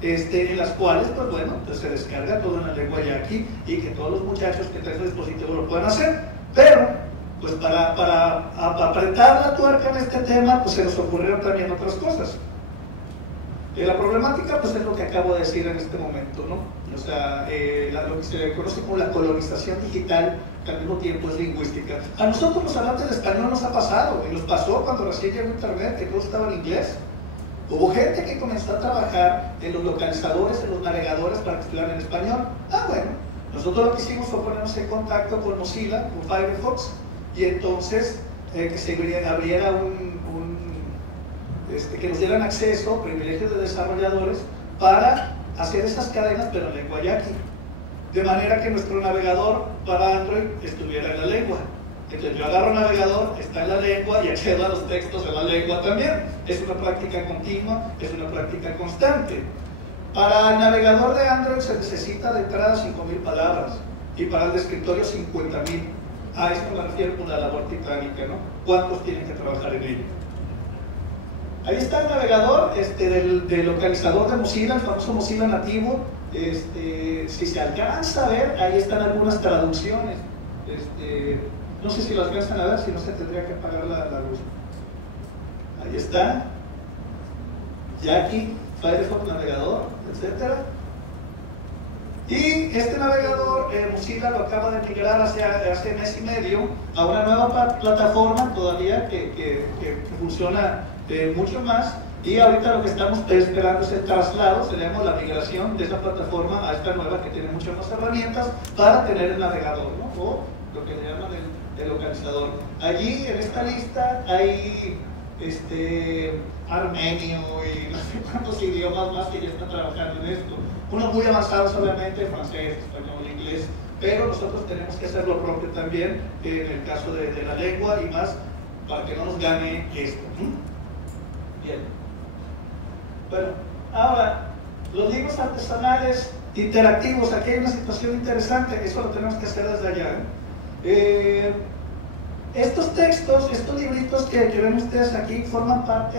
en las cuales, pues bueno, pues se descarga todo en la lengua yaqui y que todos los muchachos que traen su dispositivo lo puedan hacer. Pero, pues para apretar la tuerca en este tema, pues se nos ocurrieron también otras cosas. La problemática, pues es lo que acabo de decir en este momento, ¿no? O sea, lo que se le conoce como la colonización digital, que al mismo tiempo es lingüística. A nosotros los hablantes de español nos ha pasado, y nos pasó cuando recién llegó Internet, que todo estaba en inglés. Hubo gente que comenzó a trabajar en los localizadores, en los navegadores para que estuvieran en español. Ah, bueno, nosotros lo que hicimos fue ponernos en contacto con Mozilla, con Firefox, y entonces que se abriera que nos dieran acceso, privilegios de desarrolladores, para hacer esas cadenas, pero en lengua yaqui. De manera que nuestro navegador para Android estuviera en la lengua. Entonces yo agarro el navegador, está en la lengua y accedo a los textos en la lengua también. Es una práctica continua, es una práctica constante. Para el navegador de Android se necesita de entrada 5.000 palabras y para el de escritorio 50.000. A esto me refiero con la labor titánica, ¿no? ¿Cuántos tienen que trabajar en ello? Ahí está el navegador del localizador de Mozilla, el famoso Mozilla nativo. Si se alcanza a ver, ahí están algunas traducciones. No sé si lo alcanzan a ver, si no se tendría que apagar la luz. Ahí está. Yaqui, Firefox, navegador, etc. Y este navegador, Mozilla lo acaba de migrar hace mes y medio a una nueva plataforma todavía que funciona mucho más. Y ahorita lo que estamos esperando es el traslado, se llama la migración de esa plataforma a esta nueva que tiene muchas más herramientas para tener el navegador, ¿no? O lo que le llaman el localizador. Allí en esta lista hay armenio y no sé cuántos idiomas más que ya están trabajando en esto. Unos muy avanzados obviamente, francés, español, inglés, pero nosotros tenemos que hacer lo propio también en el caso de la lengua y más para que no nos gane esto. Bien. Bueno, ahora, los libros artesanales interactivos, aquí hay una situación interesante, eso lo tenemos que hacer desde allá. Estos textos, estos libritos que ven ustedes aquí, forman parte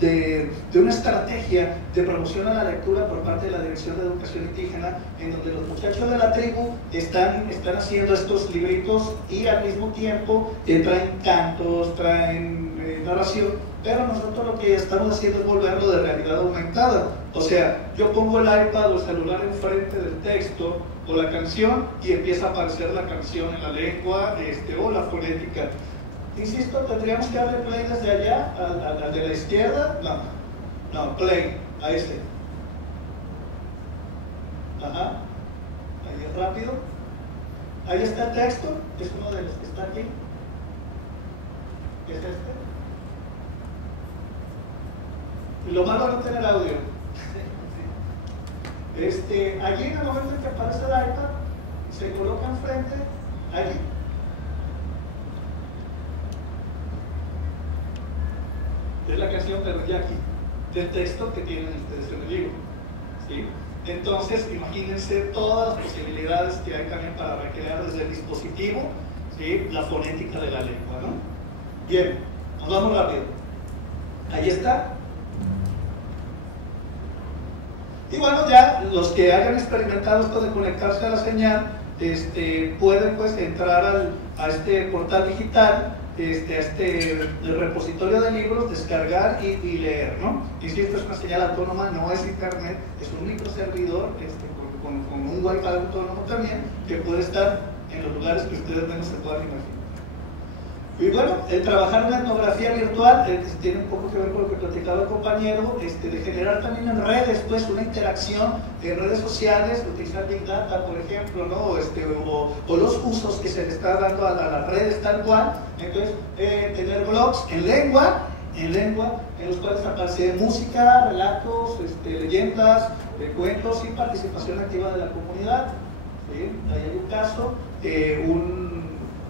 de una estrategia de promoción a la lectura por parte de la Dirección de Educación Indígena, en donde los muchachos de la tribu están haciendo estos libritos y al mismo tiempo traen cantos, traen narración. Pero nosotros lo que estamos haciendo es volverlo de realidad aumentada. O sea, yo pongo el iPad o el celular enfrente del texto o la canción y empieza a aparecer la canción en la lengua o la fonética. Insisto, tendríamos que darle play desde allá, al de la izquierda. No, play, a este. Ajá, ahí es rápido. Ahí está el texto, es uno de los que está aquí. Es este. Y lo malo es no tener audio. Allí en el momento en que aparece el iPad, se coloca enfrente, allí. Es la canción pero ya aquí, del texto que tienen ustedes en el libro. ¿Sí? Entonces, imagínense todas las posibilidades que hay también para recrear desde el dispositivo, ¿sí? La fonética de la lengua, ¿no? Bien, nos vamos rápido. Ahí está. Y bueno, ya los que hayan experimentado esto de conectarse a la señal, pueden pues entrar a este portal digital, a este repositorio de libros, descargar y leer, ¿no? Insisto, es una señal autónoma, no es internet, es un microservidor con un wifi autónomo también, que puede estar en los lugares que ustedes menos se puedan imaginar. Y bueno, el trabajar una etnografía virtual tiene un poco que ver con lo que platicaba el compañero, de generar también en redes, pues, una interacción en redes sociales, utilizar Big Data, por ejemplo, ¿no? O los usos que se le está dando a las redes tal cual. Entonces, tener blogs en lengua, en los cuales aparece música, relatos, leyendas, cuentos y participación activa de la comunidad. ¿Sí? Ahí hay un caso,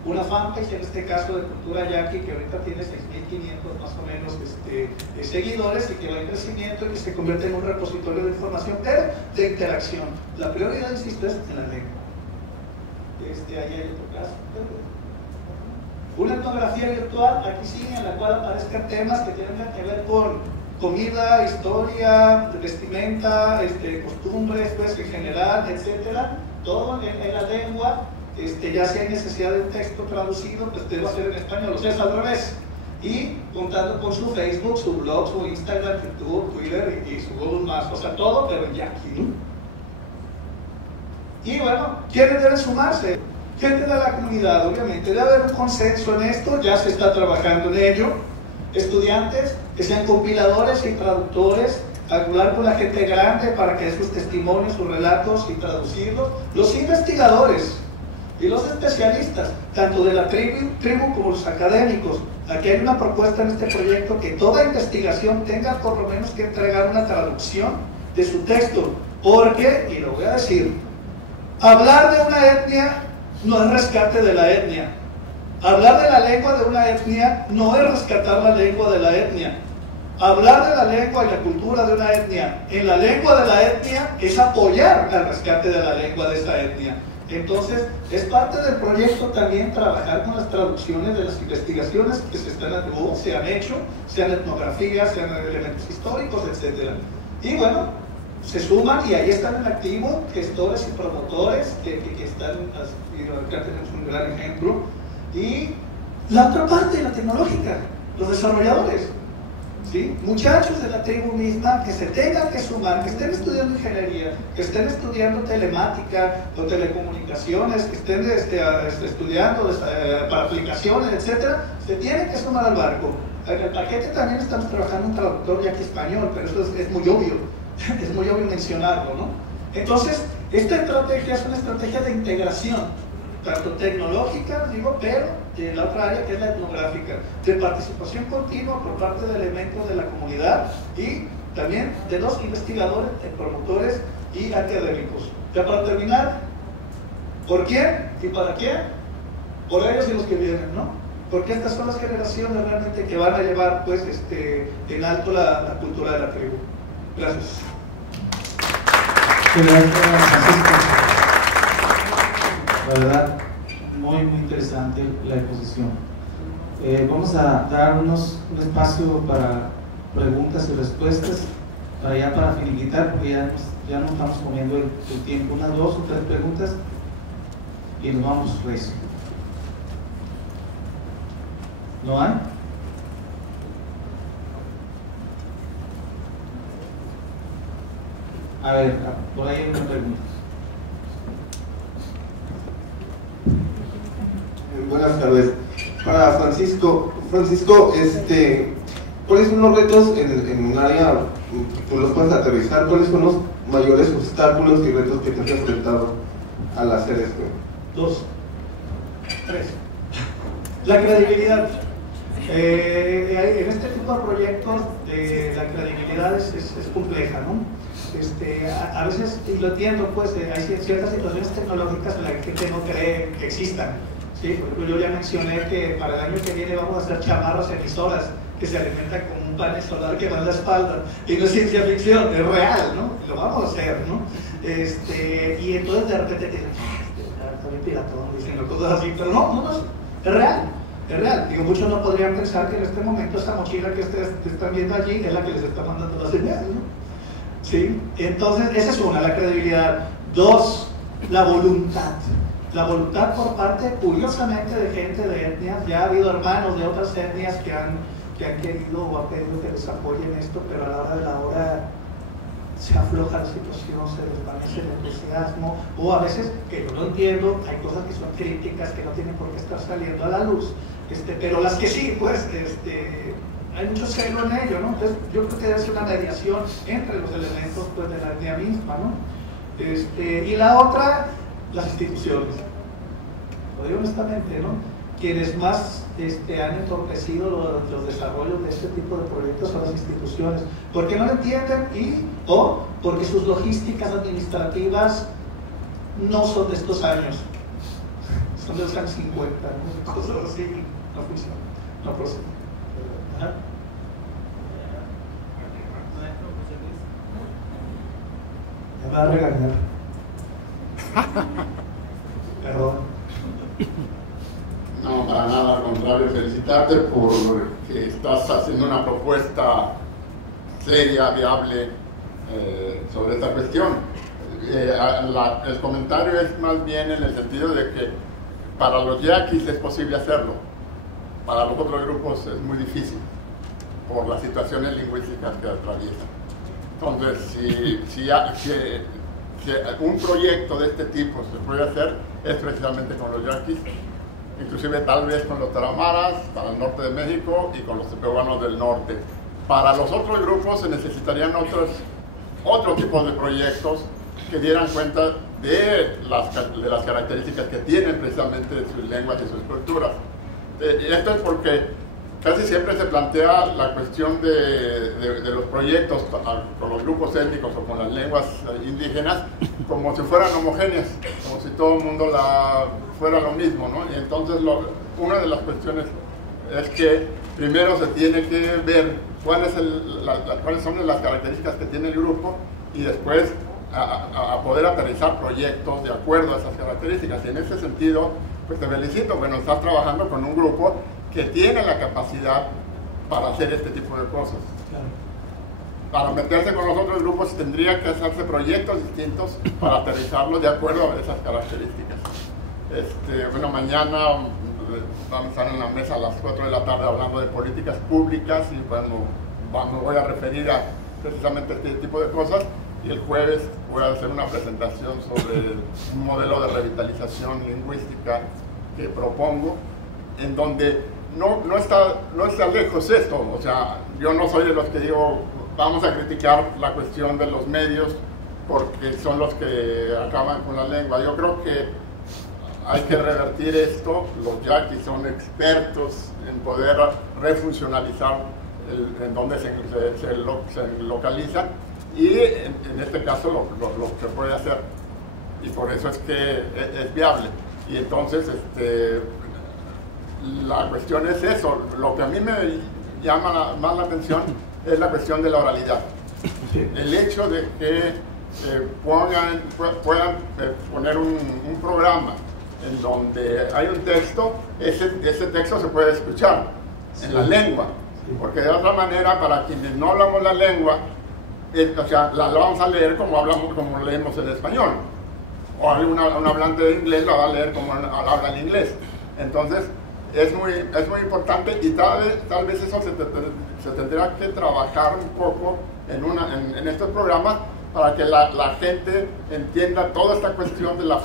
una fanpage, en este caso de Cultura Yaqui, que ahorita tiene 6.500 más o menos seguidores y que va en crecimiento y que se convierte en un repositorio de información, pero de interacción. La prioridad, insisto, es en la lengua. Ahí hay otro caso. Una etnografía virtual, aquí sí, en la cual aparezcan temas que tengan que ver con comida, historia, vestimenta, costumbres, pues, en general, etcétera, todo en la lengua. Ya si hay necesidad de un texto traducido, pues debo hacer en español, o sea, es al revés. Y contando con su Facebook, su blog, su Instagram, YouTube, Twitter y su Google Maps, o sea, todo, pero en yaqui, ¿no? Y bueno, ¿quiénes deben sumarse? Gente de la comunidad, obviamente. Debe haber un consenso en esto, ya se está trabajando en ello. Estudiantes que sean compiladores y traductores, hablar con la gente grande para que dé sus testimonios, sus relatos y traducirlos. Los investigadores y los especialistas, tanto de la tribu como los académicos. Aquí hay una propuesta en este proyecto que toda investigación tenga por lo menos que entregar una traducción de su texto, porque, y lo voy a decir, hablar de una etnia no es rescate de la etnia. Hablar de la lengua de una etnia no es rescatar la lengua de la etnia. Hablar de la lengua y la cultura de una etnia en la lengua de la etnia es apoyar al rescate de la lengua de esa etnia. Entonces, es parte del proyecto también trabajar con las traducciones de las investigaciones que se han hecho, sean etnografías, sean elementos históricos, etc. Y bueno, se suman y ahí están en activo gestores y promotores que están, acá tenemos un gran ejemplo. Y la otra parte, la tecnológica, los desarrolladores, ¿sí? Muchachos de la tribu misma que se tengan que sumar, que estén estudiando ingeniería, que estén estudiando telemática o telecomunicaciones, que estén estudiando para aplicaciones, etcétera, se tienen que sumar al barco. En el paquete también estamos trabajando un traductor ya que español, pero eso es muy obvio, es muy obvio mencionarlo, ¿no? Entonces, esta estrategia es una estrategia de integración, tanto tecnológica, digo, pero en la otra área que es la etnográfica, de participación continua por parte de elementos de la comunidad y también de los investigadores, promotores y académicos. Ya para terminar, ¿por quién y para quién? Por ellos y los que vienen, ¿no? Porque estas son las generaciones realmente que van a llevar, pues, en alto la cultura de la tribu. Gracias. La verdad, muy interesante la exposición. Vamos a dar un espacio para preguntas y respuestas, para finiquitar, porque ya no estamos comiendo el tiempo. Unas 2 o 3 preguntas y nos vamos recio. ¿No hay? A ver, por ahí hay una pregunta. Buenas tardes. Para Francisco, ¿cuáles son los retos en un área, tú los puedes aterrizar, cuáles son los mayores obstáculos y retos que te has enfrentado al hacer esto? 2, 3. La credibilidad. En este tipo de proyectos la credibilidad es compleja, ¿no? A veces, y lo entiendo, pues hay ciertas situaciones tecnológicas en las que gente no cree que existan. ¿Sí? Por ejemplo, yo ya mencioné que para el año que viene vamos a hacer chamarras emisoras que se alimentan con un panel solar que va en la espalda, y no es ciencia ficción, es real, ¿no? Lo vamos a hacer, ¿no? Y entonces de repente dicen, está bien piratón, dicen cosas así, pero no, es real. Es real. Digo, muchos no podrían pensar que en este momento esa mochila que ustedes están viendo allí es la que les está mandando las señales, ¿no? ¿Sí? Entonces, esa es una, la credibilidad. 2, la voluntad. La voluntad por parte, curiosamente, de gente de etnias. Ya ha habido hermanos de otras etnias que han querido o han pedido que les apoyen esto, pero a la hora de la hora se afloja la situación, se desvanece el entusiasmo, o a veces, que yo no entiendo, hay cosas que son críticas que no tienen por qué estar saliendo a la luz, pero las que sí, pues, hay mucho celo en ello, ¿no? Entonces, yo creo que debe ser una mediación entre los elementos, pues, de la etnia misma, ¿no? Y la otra, las instituciones. Lo digo honestamente, ¿no? Quienes más han entorpecido los desarrollos de este tipo de proyectos son las instituciones, porque no lo entienden o porque sus logísticas administrativas no son de estos años, son de los años 50, ¿no? Cosas así, no funciona, no procede. Me va a regañar. Perdón. No, para nada, al contrario, felicitarte por que estás haciendo una propuesta seria, viable sobre esta cuestión. El comentario es más bien en el sentido de que para los yaquis es posible hacerlo, para los otros grupos es muy difícil por las situaciones lingüísticas que atraviesan. Entonces, si un proyecto de este tipo se puede hacer, es precisamente con los yaquis, inclusive tal vez con los tarahumaras para el norte de México y con los tepehuanos del norte. Para los otros grupos se necesitarían otros tipos de proyectos que dieran cuenta de las características que tienen precisamente sus lenguas y sus culturas. Esto es porque casi siempre se plantea la cuestión de los proyectos con los grupos étnicos o con las lenguas indígenas como si fueran homogéneas, como si todo el mundo fuera lo mismo, ¿no? Y entonces una de las cuestiones es que primero se tiene que ver cuáles son las características que tiene el grupo y después a poder aterrizar proyectos de acuerdo a esas características. Y en ese sentido, pues te felicito, bueno, estás trabajando con un grupo que tiene la capacidad para hacer este tipo de cosas. Claro. Para meterse con los otros grupos tendría que hacerse proyectos distintos para aterrizarlos de acuerdo a esas características. Bueno, mañana vamos a estar en la mesa a las 4 de la tarde hablando de políticas públicas y bueno, me voy a referir a precisamente este tipo de cosas. Y el jueves voy a hacer una presentación sobre un modelo de revitalización lingüística que propongo, en donde no está lejos esto. O sea, yo no soy de los que digo vamos a criticar la cuestión de los medios porque son los que acaban con la lengua. Yo creo que hay que revertir esto. Los yaquis son expertos en poder refuncionalizar en donde se localiza. Y en este caso lo se puede hacer y por eso es que es viable. Y entonces la cuestión es eso. Lo que a mí me llama más la atención es la cuestión de la oralidad. El hecho de que puedan poner un programa en donde hay un texto, ese texto se puede escuchar en la lengua, porque de otra manera para quienes no hablamos la lengua, o sea, la vamos a leer como leemos el español, o un hablante de inglés la va a leer como habla el inglés. Entonces es muy importante y tal vez eso se tendrá que trabajar un poco en estos programas para que la gente entienda toda esta cuestión de la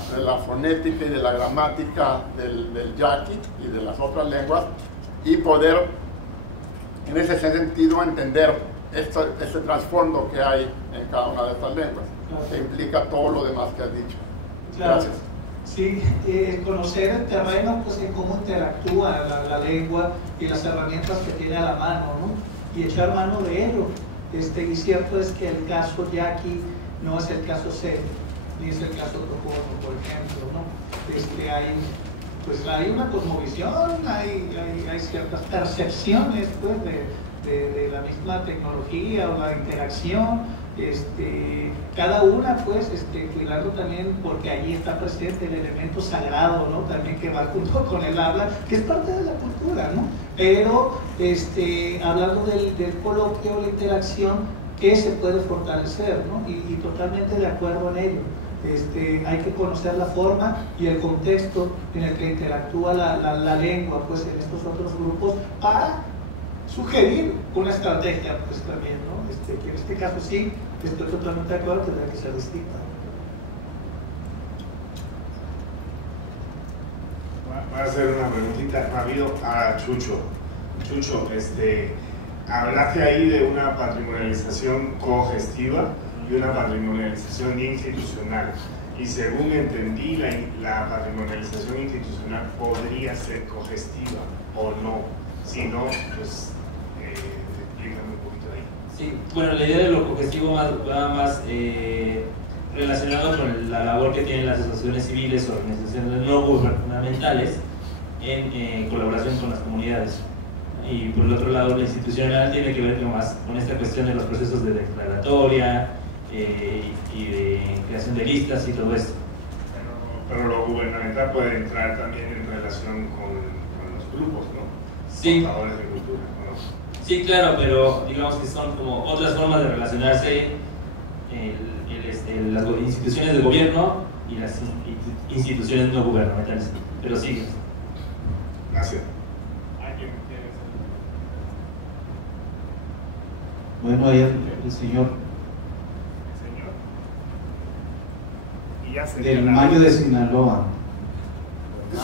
fonética y de la gramática del yaqui y de las otras lenguas y poder en ese sentido entender este trasfondo que hay en cada una de estas lenguas, claro, que implica todo lo demás que has dicho. Claro. Gracias. Sí, conocer el terreno, pues en cómo interactúa la lengua y las herramientas que tiene a la mano, ¿no? Y echar mano de ello. Y cierto es que el caso yaqui no es el caso serio, ni es el caso tocono, por ejemplo, ¿no? Hay una cosmovisión, hay ciertas percepciones, pues, de la misma tecnología o la interacción, cada una pues cuidando también porque allí está presente el elemento sagrado, ¿no? También que va junto con el habla, que es parte de la cultura, ¿no? Pero hablando del coloquio, la interacción, que se puede fortalecer, ¿no? Y totalmente de acuerdo en ello. Hay que conocer la forma y el contexto en el que interactúa la lengua, pues en estos otros grupos, para sugerir una estrategia, pues también, ¿no? Que en este caso sí, estoy totalmente de acuerdo, tendrá que ser distinta. Voy a hacer una preguntita rápido a Chucho. Chucho, hablaste ahí de una patrimonialización cogestiva y una patrimonialización institucional. Y según entendí, la patrimonialización institucional podría ser cogestiva o no. Si no, pues explícame un poquito ahí. Sí, bueno, la idea de lo cogestivo va más relacionado con la labor que tienen las asociaciones civiles o organizaciones no gubernamentales en colaboración con las comunidades. Y por el otro lado, la institucional tiene que ver más con esta cuestión de los procesos de declaratoria y de creación de listas y todo esto. Pero lo gubernamental puede entrar también en relación con los grupos, ¿no? Sí. Portadores de cultura, ¿no? Sí, claro, pero digamos que son como otras formas de relacionarse las instituciones del gobierno y las instituciones no gubernamentales. Pero sí. Gracias. Bueno, ahí el señor del Mayo de Sinaloa.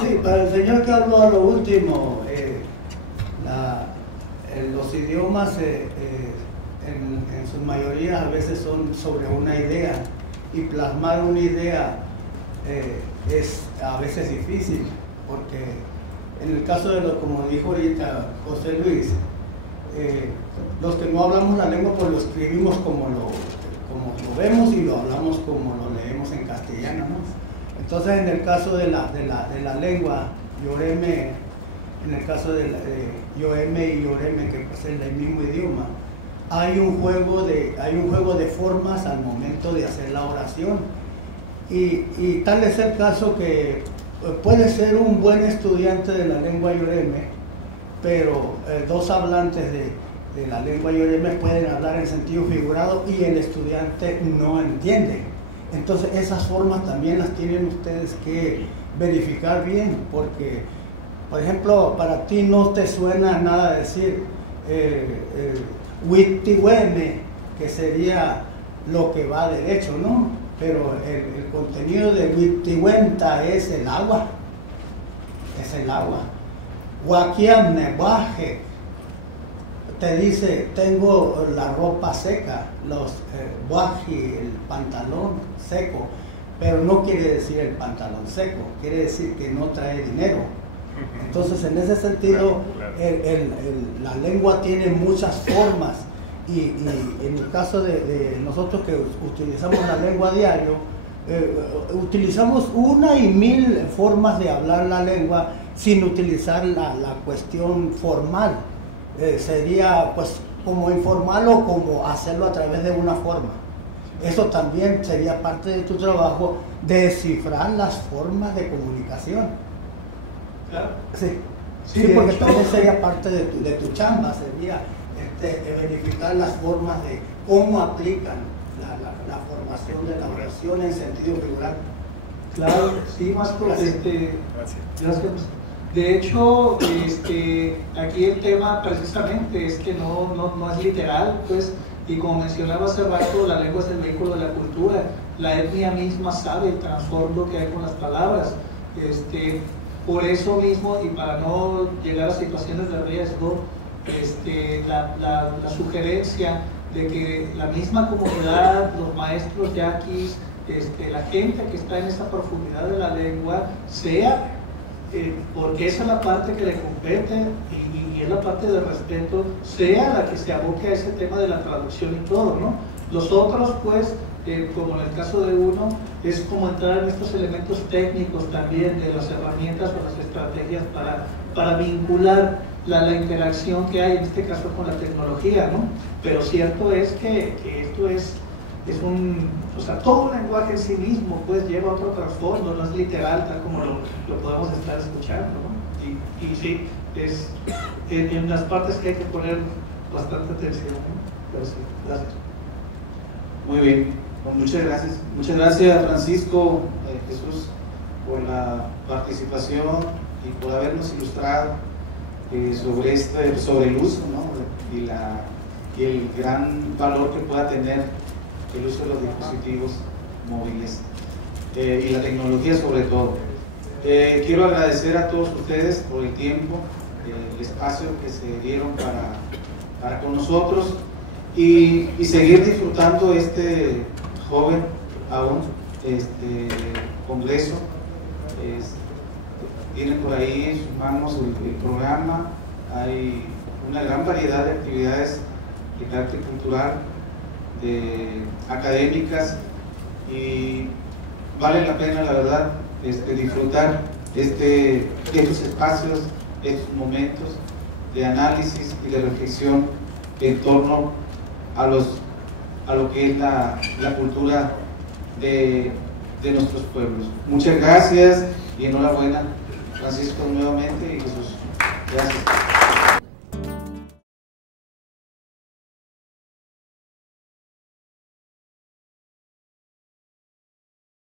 Sí, para el señor que habló a lo último, los idiomas en su mayoría a veces son sobre una idea, y plasmar una idea es a veces difícil, porque en el caso de como dijo ahorita José Luis, los que no hablamos la lengua pues lo escribimos como lo vemos y lo hablamos como lo leemos en castellano, ¿no? Entonces en el caso de la lengua Yoreme, en el caso de Yoeme y Yoreme, que pues es el mismo idioma, hay un juego de formas al momento de hacer la oración, y tal es el caso que puede ser un buen estudiante de la lengua Yoreme, pero dos hablantes de la lengua Yoreme pueden hablar en sentido figurado y el estudiante no entiende. Entonces esas formas también las tienen ustedes que verificar bien, porque por ejemplo para ti no te suena nada decir Wittiweme, que sería lo que va derecho, ¿no? Pero el contenido de Wittiwenta es el agua, Wakiamne, Waje, te dice tengo la ropa seca, Waji, el pantalón seco, pero no quiere decir el pantalón seco, quiere decir que no trae dinero. Entonces en ese sentido la lengua tiene muchas formas, y en el caso de nosotros que utilizamos la lengua a diario, utilizamos 1,000 formas de hablar la lengua sin utilizar la cuestión formal. Sería pues como informal o como hacerlo a través de una forma. Eso también sería parte de tu trabajo, descifrar las formas de comunicación. Claro. Sí, porque también sería parte de tu chamba, sería verificar las formas de cómo aplican la formación de la oración en sentido figurado. Claro, sí, más gracias. De hecho, aquí el tema precisamente es que no es literal, pues, y como mencionaba hace rato, la lengua es el vehículo de la cultura. La etnia misma sabe el trasfondo que hay con las palabras. Por eso mismo, y para no llegar a situaciones de riesgo, la sugerencia de que la misma comunidad, los maestros yaquis, la gente que está en esa profundidad de la lengua, sea, porque esa es la parte que le compete y es la parte de respeto, sea la que se aboque a ese tema de la traducción y todo, ¿no? Los otros, pues, como en el caso de uno, es como entrar en estos elementos técnicos también de las herramientas o las estrategias para vincular la interacción que hay, en este caso con la tecnología, ¿no? Pero cierto es que esto es o sea, todo el lenguaje en sí mismo pues lleva otro trasfondo, no es literal tal como lo podemos estar escuchando, ¿no? Y sí, es en las partes que hay que poner bastante atención, ¿no? Pero sí, gracias. Muy bien, pues muchas gracias Francisco, Jesús, por la participación y por habernos ilustrado sobre el uso, ¿no? y el gran valor que pueda tener el uso de los dispositivos móviles y la tecnología sobre todo. Quiero agradecer a todos ustedes por el tiempo, el espacio que se dieron para con nosotros y seguir disfrutando este joven aún congreso. Tienen por ahí en sus manos el programa, hay una gran variedad de actividades de carácter cultural, académicas, y vale la pena la verdad disfrutar estos espacios, estos momentos de análisis y de reflexión en torno a lo que es la cultura de nuestros pueblos. Muchas gracias y enhorabuena Francisco nuevamente y Jesús. Gracias.